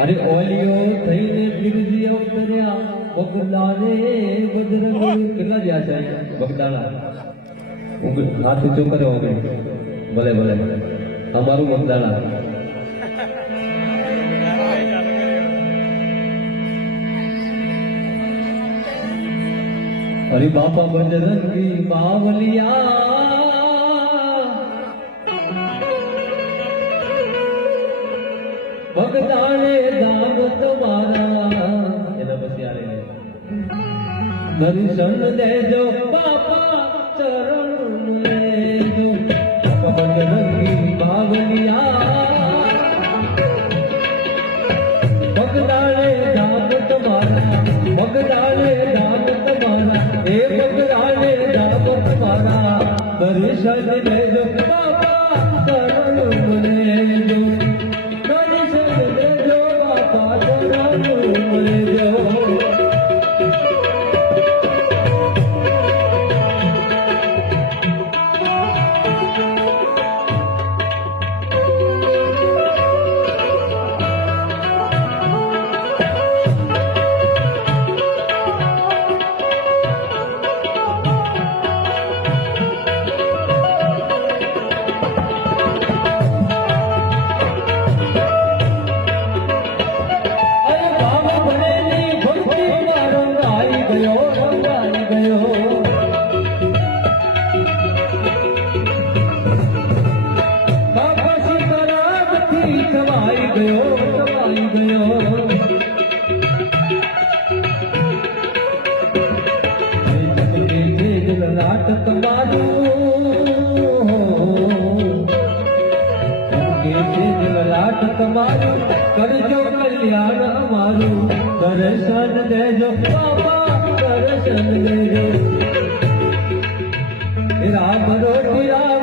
અરે ઓલિયો થઈને ગિરજી અવતર્યા બગદાને બજરંગ કેટલા જ્યાં છે બગદાના હાથ ઊંચો કર્યો ભલે ભલે અમારું બગદાના અરે બાપા બજરંગી બાવલિયા ભગદાને દામ તમારા એના પછી આરે દર્શન દેજો બાપા ચરણ લેજો બજરંગી બાવલિયા ભગદાને દામ તમારા ભગદાને દામ તમારા એ ભગદાને દામ તમારા દર્શન દેજો બાપા ચરણ લેજો તમારું કરજો કલ્યાણ અમારું દર્શન દેજો બાપા દર્શન દેજો રામ રોટી રામ